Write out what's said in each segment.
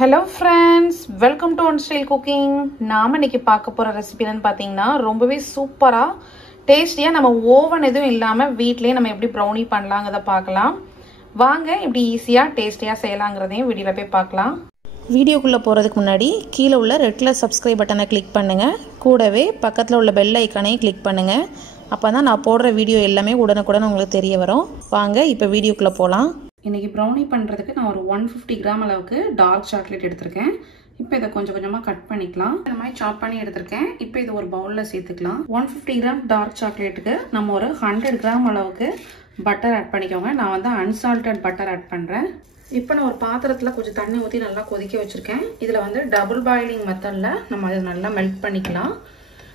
Hello friends, welcome to One Style Cooking. நாம இன்னைக்கு பார்க்க போற ரெசிபி என்னன்னு பாத்தீங்கன்னா ரொம்பவே சூப்பரா டேஸ்டியா நம்ம ஓவன் எதுவும் இல்லாம வீட்லயே நம்ம எப்படி ப்ரௌனி பண்ணலாம்ங்கறத பார்க்கலாம். வாங்க இப்படி ஈஸியா டேஸ்டியா செய்யலாம்ங்கறதையும் வீடியோல போய் பார்க்கலாம். வீடியோக்குள்ள போறதுக்கு முன்னாடி கீழ உள்ள ரெட் கலர் subscribe பட்டனை கிளிக் பண்ணுங்க. கூடவே பக்கத்துல உள்ள பெல் ஐகானையும் கிளிக் பண்ணுங்க. அப்பதான் நான் போடுற வீடியோ எல்லாமே உடனுக்குடன் உங்களுக்கு தெரிய வரும். வாங்க இப்போ வீடியோக்குள்ள போலாம். இன்னைக்கு ப்ரௌனி பண்ணுறதுக்கு நான் ஒரு 150 கிராம் அளவுக்கு டார்க் சாக்லேட் எடுத்திருக்கேன். இப்போ இதை கொஞ்சம் கொஞ்சமாக கட் பண்ணிக்கலாம். இந்த மாதிரி சாப் பண்ணி எடுத்திருக்கேன். இப்போ இது ஒரு பவுலில் சேர்த்துக்கலாம். 150 கிராம் டார்க் சாக்லேட்டுக்கு நம்ம ஒரு 100 கிராம் அளவுக்கு பட்டர் ஆட் பண்ணிக்கோங்க. நான் வந்து அன்சால்டட் பட்டர் ஆட் பண்ணுறேன். இப்போ நான் ஒரு பாத்திரத்தில் கொஞ்சம் தண்ணி ஊற்றி நல்லா கொதிக்க வச்சுருக்கேன். இதில் வந்து டபுள் பாயிலிங் மெத்தடில் நம்ம அதை நல்லா மெல்ட் பண்ணிக்கலாம்.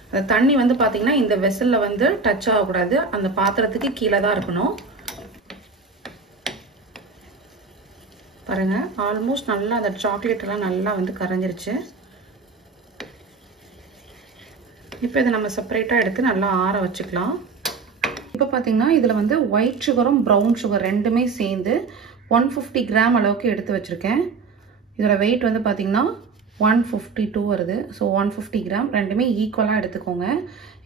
அந்த தண்ணி வந்து பார்த்திங்கன்னா இந்த வெசலில் வந்து டச் ஆகக்கூடாது, அந்த பாத்திரத்துக்கு கீழே தான் இருக்கணும். பாருங்க, ஆல்மோஸ்ட் நல்லா அந்த சாக்லேட் எல்லாம் நல்லா வந்து கரைஞ்சிருச்சு. இப்போ இதை நம்ம செப்பரேட்டா எடுத்து நல்லா ஆற வச்சுக்கலாம். இப்போ பார்த்தீங்கன்னா இதில் வந்து ஒயிட் சுகரும் ப்ரௌன் சுகர் ரெண்டுமே சேர்ந்து 150 கிராம் அளவுக்கு எடுத்து வச்சுருக்கேன். இதோட வெயிட் வந்து பார்த்தீங்கன்னா 152 வருது. ஸோ 150 கிராம் ரெண்டுமே ஈக்குவலாக எடுத்துக்கோங்க.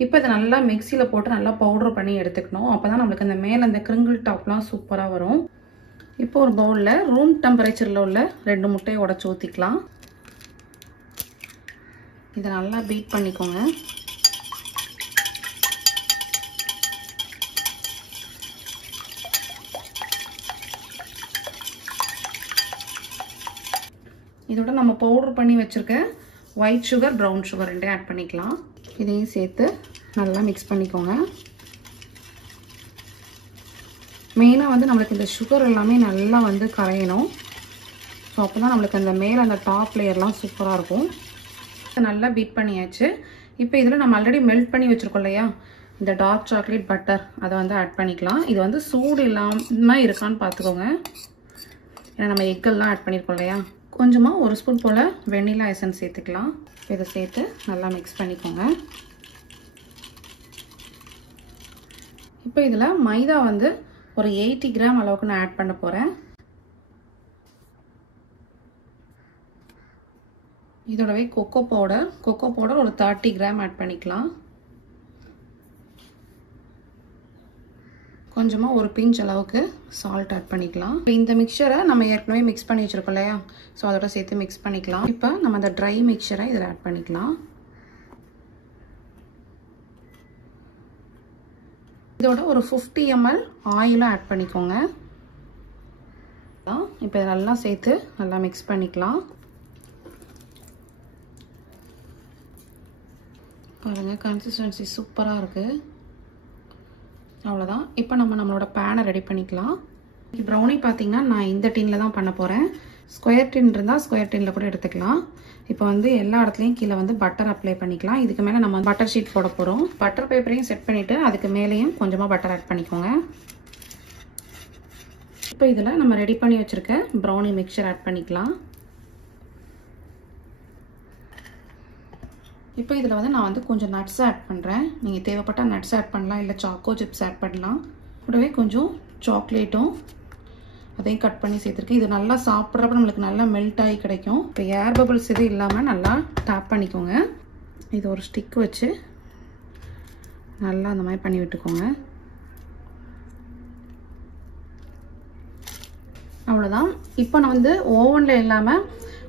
இப்போ இதை நல்லா மிக்சியில் போட்டு நல்லா பவுடர் பண்ணி எடுத்துக்கணும். அப்போ தான் நம்மளுக்கு அந்த மேலே அந்த கிரிங்கிள் டாப்லாம் சூப்பராக வரும். இப்போ ஒரு பவுலில் ரூம் டெம்பரேச்சரில் உள்ள 2 முட்டையை உடச்சி ஊற்றிக்கலாம். இதை நல்லா பீட் பண்ணிக்கோங்க. இதோட நம்ம பவுடர் பண்ணி வச்சுருக்க ஒயிட் சுகர் ப்ரௌன் சுகர் ரெண்டையும் ஆட் பண்ணிக்கலாம். இதையும் சேர்த்து நல்லா மிக்ஸ் பண்ணிக்கோங்க. மெயினாக வந்து நம்மளுக்கு இந்த சுகர் எல்லாமே நல்லா வந்து கரையணும். ஸோ அப்போ தான் நம்மளுக்கு அந்த மேலே அந்த டாப் லேயர்லாம் சூப்பராக இருக்கும். நல்லா பீட் பண்ணியாச்சு. இப்போ இதில் நம்ம ஆல்ரெடி மெல்ட் பண்ணி வச்சுருக்கோம் இல்லையா, இந்த டார்க் சாக்லேட் பட்டர் அதை வந்து ஆட் பண்ணிக்கலாம். இது வந்து சூடு இல்லாமல் இருக்கான்னு பார்த்துக்கோங்க. ஏன்னா நம்ம எக்கெல்லாம் ஆட் பண்ணியிருக்கோம் இல்லையா. கொஞ்சமாக ஒரு ஸ்பூன் போல் வெண்ணிலா எசன்ஸ் சேர்த்துக்கலாம். இதை சேர்த்து நல்லா மிக்ஸ் பண்ணிக்கோங்க. இப்போ இதில் மைதா வந்து ஒரு 80 கிராம் அளவுக்கு நான் ஆட் பண்ண போகிறேன். இதோடவே கொக்கோ பவுடர் ஒரு 30 கிராம் ஆட் பண்ணிக்கலாம். கொஞ்சமாக ஒரு பிஞ்ச் அளவுக்கு சால்ட் ஆட் பண்ணிக்கலாம். இந்த மிக்சரை நம்ம ஏற்கனவே மிக்ஸ் பண்ணி வச்சுருக்கோம் இல்லையா, ஸோ அதோட சேர்த்து மிக்ஸ் பண்ணிக்கலாம். இப்போ நம்ம அந்த ட்ரை மிக்சரை இதில் ஆட் பண்ணிக்கலாம். இதோட ஒரு 50 ml ஆயிலும் ஆட் பண்ணிக்கோங்க. இப்போ இதெல்லாம் சேர்த்து நல்லா மிக்ஸ் பண்ணிக்கலாம். பாருங்க, கன்சிஸ்டன்சி சூப்பராக இருக்குது. அவ்வளோதான். இப்போ நம்மளோட பேனை ரெடி பண்ணிக்கலாம். ப்ரௌனி பார்த்தீங்கன்னா நான் இந்த டின்ல தான் பண்ண போகிறேன். ஸ்கொயர் டின் இருந்தால் ஸ்கொயர் டின்ல கூட எடுத்துக்கலாம். இப்போ வந்து எல்லா இடத்துலையும் கீழே வந்து பட்டர் அப்ளை பண்ணிக்கலாம். இதுக்கு மேலே நம்ம பட்டர் ஷீட் போட போகிறோம். பட்டர் பேப்பரையும் செட் பண்ணிவிட்டு அதுக்கு மேலேயும் கொஞ்சமாக பட்டர் ஆட் பண்ணிக்கோங்க. இப்போ இதில் நம்ம ரெடி பண்ணி வச்சுருக்க ப்ரௌனி மிக்சர் ஆட் பண்ணிக்கலாம். இப்போ இதில் வந்து நான் வந்து கொஞ்சம் நட்ஸ் ஆட் பண்ணுறேன். நீங்கள் தேவைப்பட்டால் நட்ஸ் ஆட் பண்ணலாம், இல்லை சாக்கோ சிப்ஸ் ஆட் பண்ணலாம். கூடவே கொஞ்சம் சாக்லேட்டும் அதையும் கட் பண்ணி சேர்த்துருக்கேன். இது நல்லா சாப்பிட்றப்ப நம்மளுக்கு நல்லா மெல்ட் ஆகி கிடைக்கும். இப்போ ஏர் பபிள்ஸ் எதுவும் இல்லாமல் நல்லா டேப் பண்ணிக்கோங்க. இது ஒரு ஸ்டிக் வச்சு நல்லா அந்த மாதிரி பண்ணி விட்டுக்கோங்க. அவ்வளோதான். இப்போ நான் வந்து ஓவனில் இல்லாமல்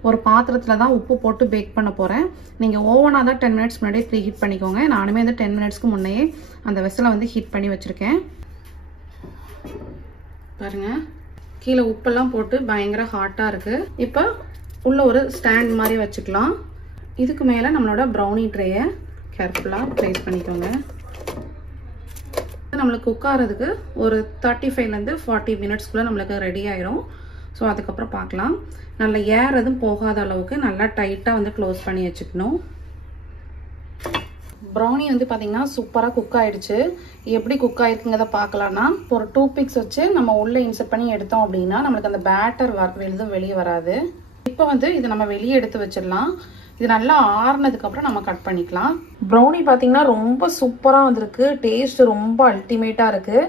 ஒரு பாத்திரத்தில் தான் உப்பு போட்டு பேக் பண்ண போகிறேன். நீங்கள் ஓவனாக தான் 10 மினிட்ஸ் முன்னாடியே ப்ரீ ஹீட் பண்ணிக்கோங்க. நானுமே வந்து 10 மினிட்ஸ்க்கு முன்னையே அந்த வெசலை வந்து ஹீட் பண்ணி வச்சுருக்கேன். பாருங்கள், கீழே உப்பெல்லாம் போட்டு பயங்கர ஹாட்டாக இருக்குது. இப்போ உள்ள ஒரு ஸ்டாண்ட் மாதிரி வச்சுக்கலாம். இதுக்கு மேலே நம்மளோட ப்ரௌனி ட்ரேயை கேர்ஃபுல்லாக ப்ளேஸ் பண்ணிக்கோங்க. நம்மளுக்கு குக் ஆகிறதுக்கு ஒரு 35லேருந்து 40 மினிட்ஸ்க்குள்ளே நம்மளுக்கு ரெடி ஆயிரும். ஸோ அதுக்கப்புறம் பார்க்கலாம். நல்லா ஏர் எதுவும் போகாத அளவுக்கு நல்லா டைட்டாக வந்து க்ளோஸ் பண்ணி வச்சுக்கணும். ப்ரௌனி வந்து பார்த்தீங்கன்னா சூப்பராக குக் ஆகிடுச்சு. எப்படி குக் ஆகிருக்குங்கிறத பார்க்கலான்னா, ஒரு 2 பிக்ஸ் வச்சு நம்ம உள்ளே இன்சர்ட் பண்ணி எடுத்தோம் அப்படின்னா நம்மளுக்கு அந்த பேட்டர் எதுவும் வெளியே வராது. இப்போ வந்து இதை நம்ம வெளியே எடுத்து வச்சிடலாம். இது நல்லா ஆறுனதுக்கப்புறம் நம்ம கட் பண்ணிக்கலாம். ப்ரௌனி பார்த்தீங்கன்னா ரொம்ப சூப்பராக வந்திருக்கு. டேஸ்ட் ரொம்ப அல்டிமேட்டாக இருக்குது.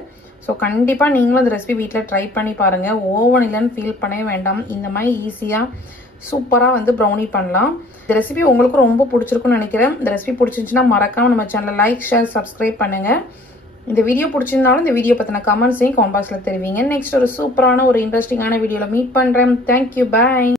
ஸோ கண்டிப்பாக நீங்களும் இந்த ரெசிபி வீட்டில் ட்ரை பண்ணி பாருங்கள். ஓவன் இல்லைன்னு ஃபீல் பண்ணவே வேண்டாம். இந்த மாதிரி ஈஸியாக சூப்பராக வந்து ப்ரௌனி பண்ணலாம். இந்த ரெசிபி உங்களுக்கு ரொம்ப பிடிச்சிருக்குன்னு நினைக்கிறேன். இந்த ரெசிபி பிடிச்சிருந்துச்சுன்னா மறக்காம நம்ம சேனலை லைக், ஷேர், சப்ஸ்கிரைப் பண்ணுங்க. இந்த வீடியோ பிடிச்சிருந்தாலும் இந்த வீடியோ பற்றின கமெண்ட்ஸையும் கமெண்ட் பாக்ஸில் தெரிவிங்க. நெக்ஸ்ட் ஒரு சூப்பரான ஒரு இன்ட்ரெஸ்டிங்கான வீடியோவில் மீட் பண்ணுறேன். தேங்க்யூ, பாய்.